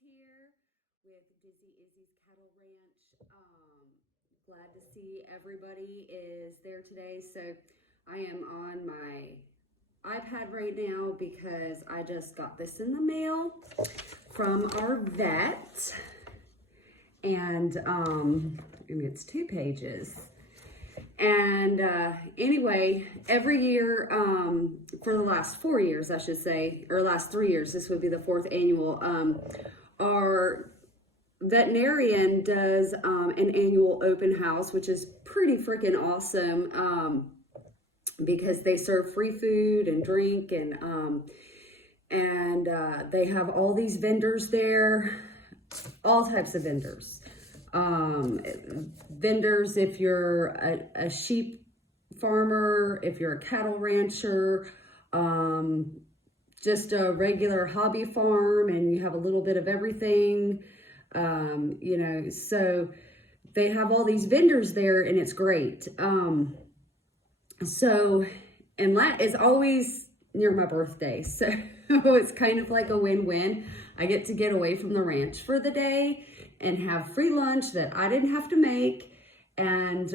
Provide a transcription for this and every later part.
here with Izzys Cattle Ranch. Glad to see everybody is there today. So I am on my iPad right now because I just got this in the mail from our vet. And it's 2 pages. And anyway, every year, for the last 4 years, I should say, or last 3 years, this would be the 4th annual, our veterinarian does an annual open house, which is pretty freaking awesome, because they serve free food and drink, and they have all these vendors there, all types of vendors. Vendors if you're a sheep farmer, if you're a cattle rancher, just a regular hobby farm, and you have a little bit of everything, so they have all these vendors there, and it's great. And it's always near my birthday, so it's kind of like a win-win. I get away from the ranch for the day and have free lunch that I didn't have to make, and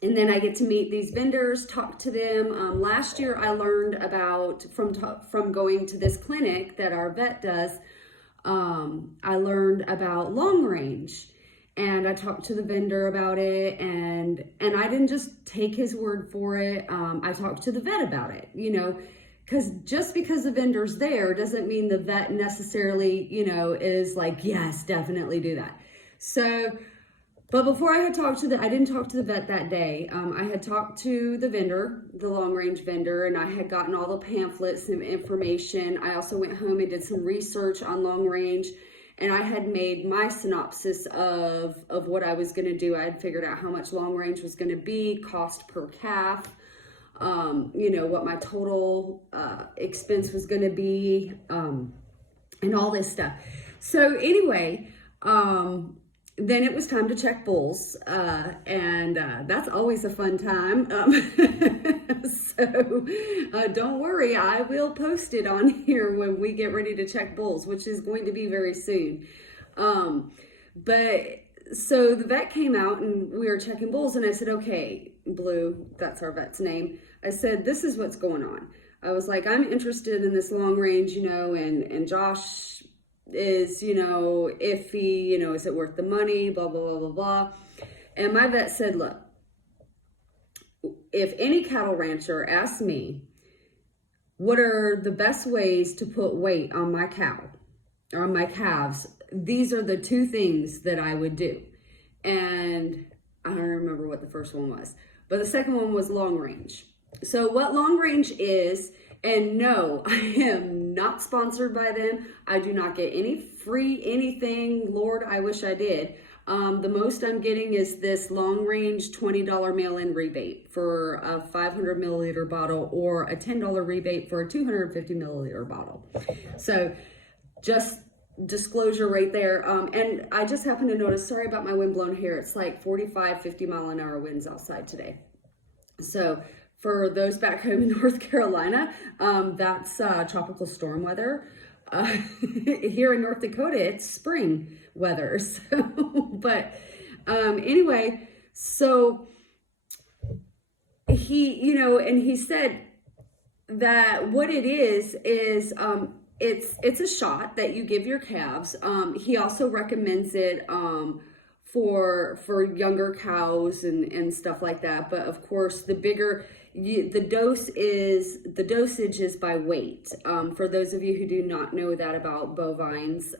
then I get to meet these vendors, talk to them. Last year I learned about, from going to this clinic that our vet does, I learned about long range, and I talked to the vendor about it, and I didn't just take his word for it. I talked to the vet about it, because just because the vendor's there doesn't mean the vet necessarily, is like, yes, definitely do that. So, but before I didn't talk to the vet that day. I had talked to the vendor, the long range vendor, and I had gotten all the pamphlets and information. I also went home and did some research on long range, and I had made my synopsis of what I was going to do. I had figured out how much long range was going to be, cost per calf, what my total expense was going to be, and all this stuff. So anyway, then it was time to check bulls, and that's always a fun time. So don't worry, I will post it on here when we get ready to check bulls, which is going to be very soon. But so the vet came out and we were checking bulls, and I said, okay, Blue, that's our vet's name. I said, this is what's going on. I was like, I'm interested in this long range, and Josh is, iffy, is it worth the money, blah, blah, blah, blah, blah. And my vet said, look, if any cattle rancher asks me, what are the best ways to put weight on my cow or on my calves, these are the 2 things that I would do. And I don't remember what the first one was, but the second one was long range. So what long range is, and no, I am not sponsored by them. I do not get any free anything. Lord, I wish I did. The most I'm getting is this long range $20 mail-in rebate for a 500 milliliter bottle, or a $10 rebate for a 250 milliliter bottle. So just disclosure right there. And I just happened to notice, sorry about my windblown hair, it's like 45, 50 mile an hour winds outside today. So for those back home in North Carolina, that's tropical storm weather. Here in North Dakota, it's spring weather. So, but anyway, so he, and he said that what it is it's a shot that you give your calves. He also recommends it for younger cows and stuff like that. But of course, the dosage is by weight. For those of you who do not know that about bovines,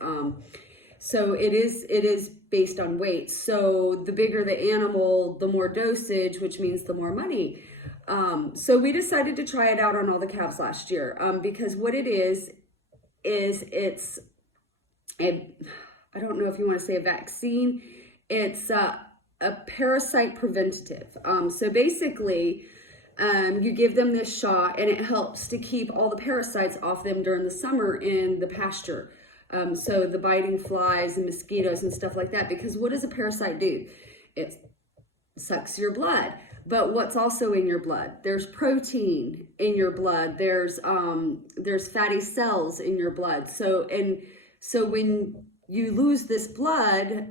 so it is based on weight. So the bigger the animal, the more dosage, which means the more money. So we decided to try it out on all the calves last year, because what it is it's I don't know if you want to say a vaccine. It's a parasite preventative. So basically, you give them this shot, and it helps to keep all the parasites off them during the summer in the pasture. So the biting flies and mosquitoes and stuff like that. Because what does a parasite do? It sucks your blood. but what's also in your blood? There's protein in your blood. There's fatty cells in your blood. So when you lose this blood,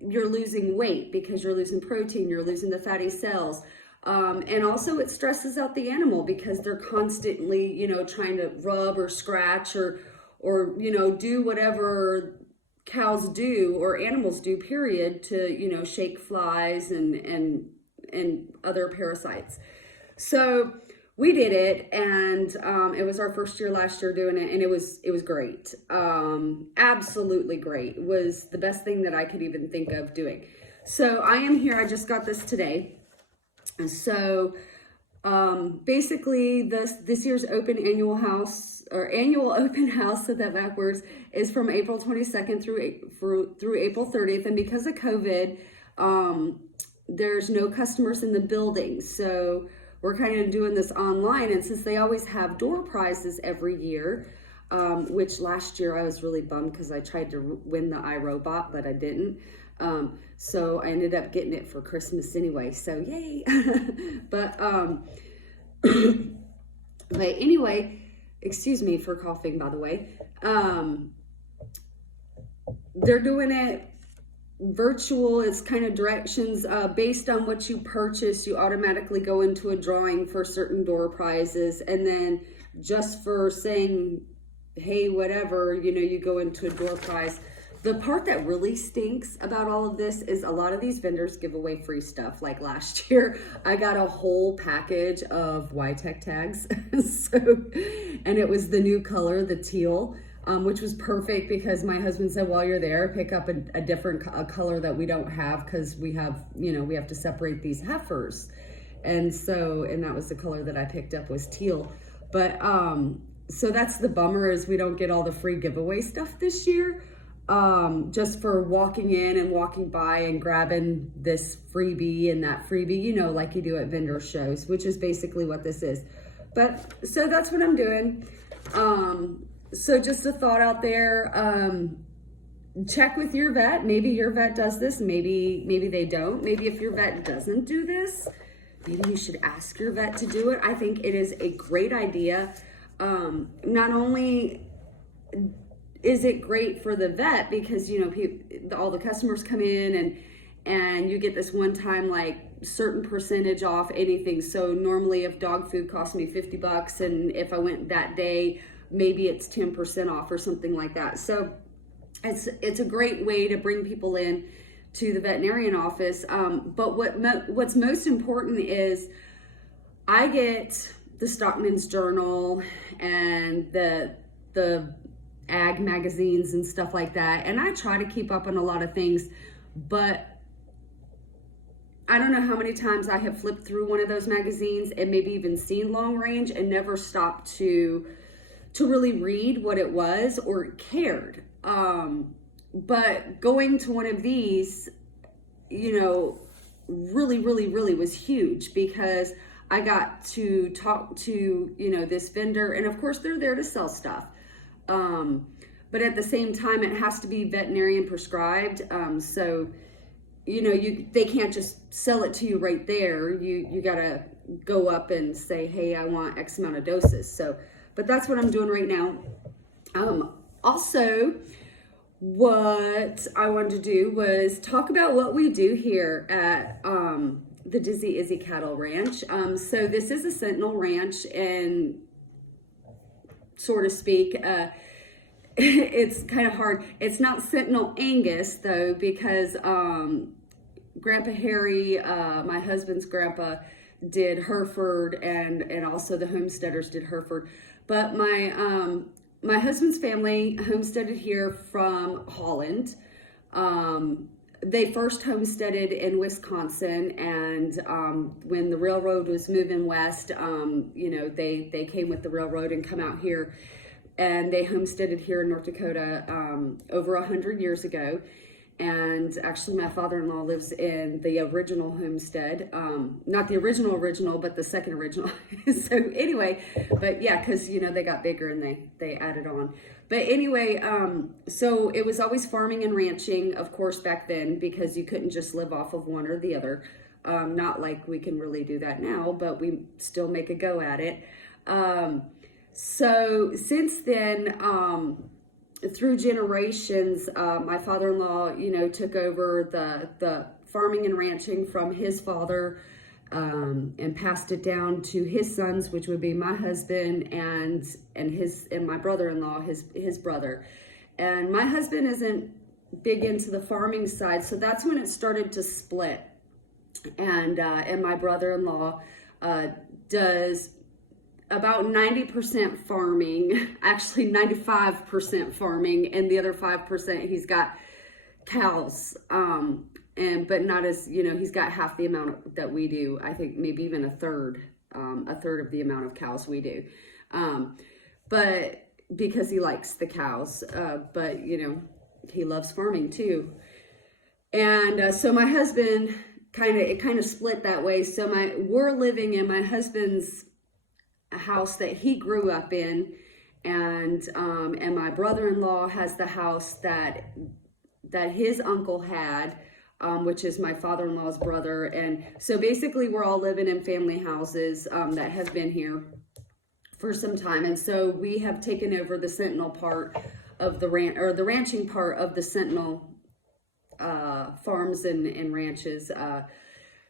you're losing weight because you're losing protein, you're losing the fatty cells. And also it stresses out the animal because they're constantly, trying to rub or scratch or do whatever cows do or animals do, period, to, shake flies and other parasites. So we did it, and it was our first year last year doing it, and it was great. Absolutely great. It was the best thing that I could even think of doing. So I am here. I just got this today. And so basically this year's annual open house, said that backwards, is from April 22nd through April 30th. And because of COVID, there's no customers in the building. So we're kind of doing this online. And since they always have door prizes every year, which last year I was really bummed because I tried to win the iRobot, but I didn't. So I ended up getting it for Christmas anyway. So yay. But anyway, excuse me for coughing, by the way. They're doing it virtual. It's kind of directions based on what you purchase. You automatically go into a drawing for certain door prizes, and then just for saying, hey, whatever, you go into a door prize. The part that really stinks about all of this is a lot of these vendors give away free stuff. Like last year, I got a whole package of YTech tags. And it was the new color, the teal, which was perfect because my husband said, while you're there, pick up a different color that we don't have because we have to separate these heifers. And that was the color that I picked up, was teal. But so that's the bummer, is we don't get all the free giveaway stuff this year. Just for walking in and walking by and grabbing this freebie and that freebie, like you do at vendor shows, which is basically what this is. But so that's what I'm doing. So just a thought out there, check with your vet. Maybe your vet does this. Maybe they don't. Maybe if your vet doesn't do this, maybe you should ask your vet to do it. I think it is a great idea. Not only is it great for the vet because, all the customers come in and you get this one time, like, certain percentage off anything. So normally if dog food cost me $50 and if I went that day, maybe it's 10% off or something like that. So it's a great way to bring people in to the veterinarian office. But what's most important is I get the Stockman's Journal and the ag magazines and stuff like that, and I try to keep up on a lot of things, but I don't know how many times I have flipped through one of those magazines and maybe even seen Long Range and never stopped to really read what it was or cared. But going to one of these, really was huge because I got to talk to, this vendor, and of course they're there to sell stuff. But at the same time, it has to be veterinarian prescribed. So, they can't just sell it to you right there. You gotta go up and say, hey, I want X amount of doses. So, but that's what I'm doing right now. Also, what I wanted to do was talk about what we do here at, the Dizzy Izzy Cattle Ranch. So this is a Sentinel ranch, and so to speak, it's kind of hard. It's not Sentinel Angus though, because Grandpa Harry, my husband's grandpa, did Hereford, and also the homesteaders did Hereford. But my husband's family homesteaded here from Holland. They first homesteaded in Wisconsin, and when the railroad was moving west, they came with the railroad and come out here, and they homesteaded here in North Dakota over 100 years ago. And actually my father-in-law lives in the original homestead, not the original, but the second original. So anyway, but yeah, because they got bigger and they added on. But anyway, so it was always farming and ranching, of course, back then, because you couldn't just live off of one or the other. Not like we can really do that now, but we still make a go at it. So since then, through generations, my father-in-law, took over the farming and ranching from his father, and passed it down to his sons, which would be my husband and my brother-in-law, his brother. And my husband isn't big into the farming side, so that's when it started to split. And my brother-in-law does about 90% farming, actually 95% farming, and the other 5% he's got cows. But not as, he's got half the amount that we do. I think maybe even a third of the amount of cows we do. But because he likes the cows, but he loves farming too. And so my husband it kind of split that way. So we're living in my husband's house that he grew up in, and my brother-in-law has the house that his uncle had, which is my father-in-law's brother. And so basically we're all living in family houses that have been here for some time. And so we have taken over the Sentinel part of the ranching part of the Sentinel farms and ranches.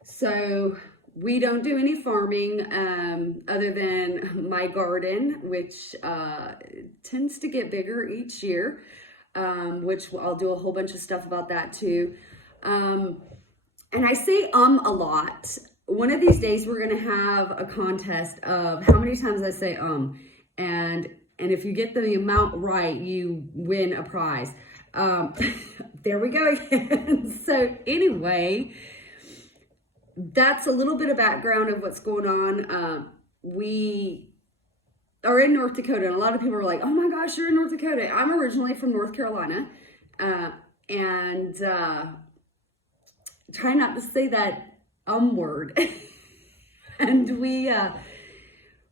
So we don't do any farming other than my garden, which tends to get bigger each year, which I'll do a whole bunch of stuff about that too. And I say a lot. One of these days we're going to have a contest of how many times I say and if you get the amount right, you win a prize. There we go again. So anyway, that's a little bit of background of what's going on. We are in North Dakota, and a lot of people are like, oh my gosh, you're in North Dakota. I'm originally from North Carolina, and try not to say that word. And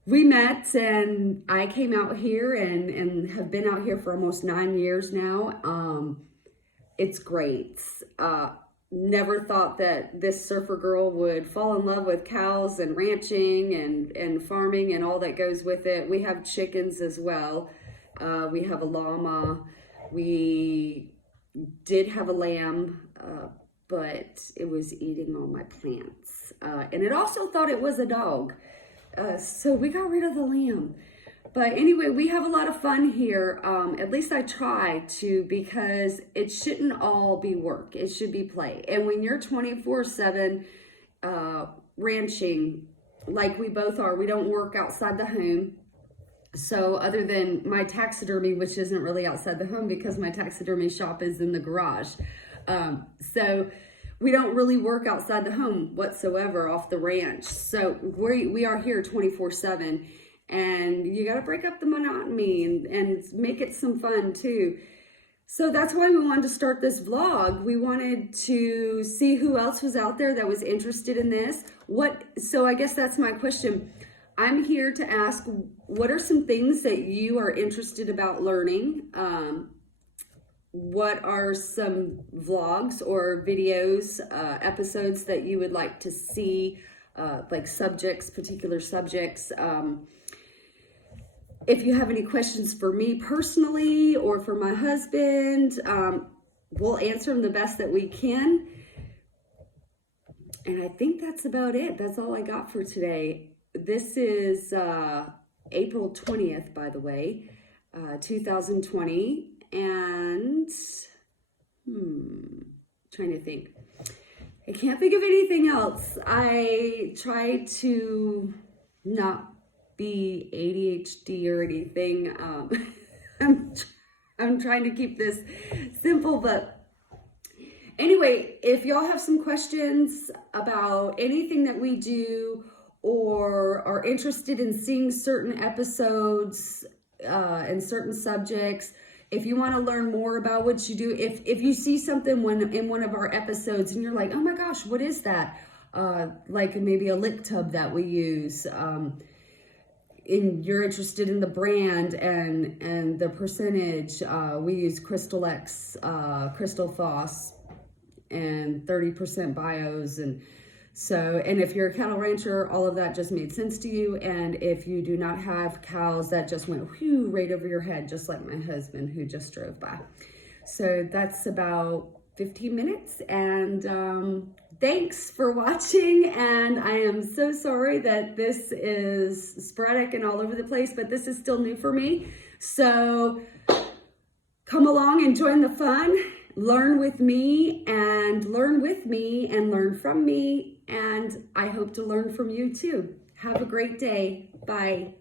we met, and I came out here and have been out here for almost 9 years now. It's great. Never thought that this surfer girl would fall in love with cows and ranching and farming and all that goes with it. We have chickens as well. We have a llama. We did have a lamb, but it was eating all my plants. And it also thought it was a dog. So we got rid of the lamb. But anyway, we have a lot of fun here. At least I try to, because it shouldn't all be work. It should be play. And when you're 24/7 ranching, like we both are, we don't work outside the home. So other than my taxidermy, which isn't really outside the home because my taxidermy shop is in the garage. So we don't really work outside the home whatsoever off the ranch. So we are here 24/7. And you got to break up the monotony and make it some fun too. So that's why we wanted to start this vlog. We wanted to see who else was out there that was interested in this. So I guess that's my question. I'm here to ask, what are some things that you are interested about learning? What are some vlogs or videos, episodes that you would like to see, like particular subjects? If you have any questions for me personally or for my husband, we'll answer them the best that we can. And I think that's about it. That's all I got for today. This is April 20th, by the way, 2020. And trying to think. I can't think of anything else. I try to not be ADHD or anything. I'm trying to keep this simple, but anyway, if y'all have some questions about anything that we do or are interested in seeing certain episodes and certain subjects, if you want to learn more about what you do, if you see something in one of our episodes and you're like, oh my gosh, what is that? Like maybe a lick tub that we use, and you're interested in the brand and the percentage, we use Crystal X, Crystal Foss, and 30% bios. And So, and if you're a cattle rancher, all of that just made sense to you. And if you do not have cows, that just went whew, right over your head, just like my husband who just drove by. So that's about 15 minutes. And thanks for watching. And I am so sorry that this is sporadic and all over the place, but this is still new for me. So come along and join the fun. Learn with me and learn with me and learn from me. And I hope to learn from you too. Have a great day. Bye.